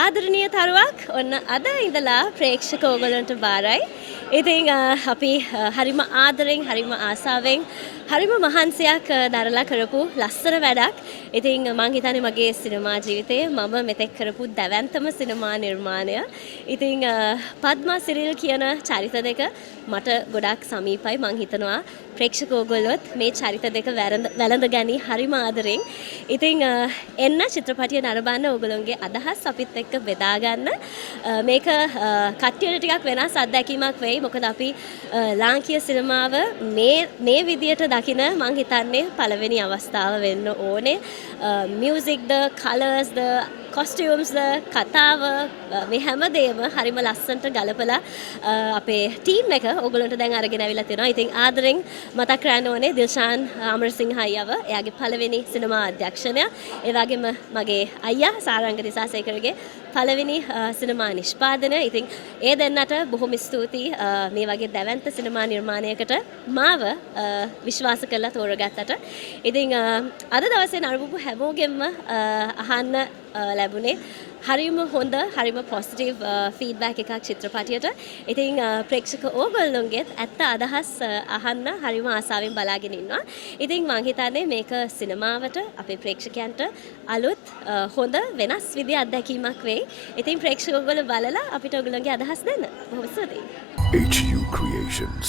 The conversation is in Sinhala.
ආදරණීය තරුවක් ඔන්න අද ඉඳලා ප්‍රේක්ෂක ඕගොල්ලන්ට බාරයි. ඉතින් අපි හරිම ආදරෙන් හරිම ආසාවෙන් හරිම මහන්සියක් දරලා කරපු ලස්සන වැඩක්. ඉතින් මං හිතන්නේ මගේ සිනමා ජීවිතයේ මම මෙතෙක් කරපු දැවැන්තම සිනමා නිර්මාණය. ඉතින් පද්මා සිරිල් කියන චරිත දෙක මට ගොඩක් සමීපයි. මං හිතනවා ප්‍රේක්ෂක ඕගොල්ලොත් මේ චරිත දෙක වැළඳ ගනි හරිම ආදරෙන්. ඉතින් එන්න චිත්‍රපටිය නරඹන්න ඕගොල්ලන්ගේ අදහස් අපිත් එක්ක බෙදා ගන්න. මේක කට්ටියට ටිකක් වෙනස් අත්දැකීමක් වෙයි. මොකද අපි ලාංකීය සිනමාව මේ විදියට දකින මං හිතන්නේ පළවෙනි අවස්ථාව වෙන්න ඕනේ. මියුසික් ද කලර්ස් ද කොස්ටියුම්ස් ද කතාව මේ හැමදේම හරිම ලස්සනට ගලපලා අපේ ටීම් එක ඕගොල්ලන්ට දැන් අරගෙන අවිලා තියෙනවා. ඉතින් ආදරෙන් මතක් කරන්න ඕනේ දිල්ෂාන් අමරසිංහ අයියව. එයාගේ පළවෙනි සිනමා අධ්‍යක්ෂණය. ඒ වගේම මගේ අයියා සාරංග දිසාසේකරගේ පළවෙනි සිනමා නිෂ්පාදනය. ඉතින් ඒ දෙන්නට බොහොම ස්තුතියි මේ වගේ දැවැන්ත සිනමා නිර්මාණයකට මාව විශ්වාස කරලා තෝරගත්තට. ඉතින් අද දවසේ නරඹපු හැමෝගෙම අහන්න ලැබුණේ හරිම හොඳ හරිම පොසිටිව් ෆීඩ්බැක් එකක් චිත්‍රපටියට. ඉතින් ප්‍රේක්ෂක ඕගොල්ලොන්ගෙත් ඇත්ත අදහස් අහන්න හරිම ආසාවෙන් බලාගෙන ඉන්නවා. ඉතින් මං හිතන්නේ මේක සිනමාවට අපේ ප්‍රේක්ෂකයන්ට අලුත් හොඳ වෙනස් විදිහේ අත්දැකීමක් වෙයි. ඉතින් ප්‍රේක්ෂක ඕගොල්ලෝ බලලා අපිට ඕගොල්ලන්ගේ අදහස් දෙන්න. බොහොම ස්තුතියි. HU Creations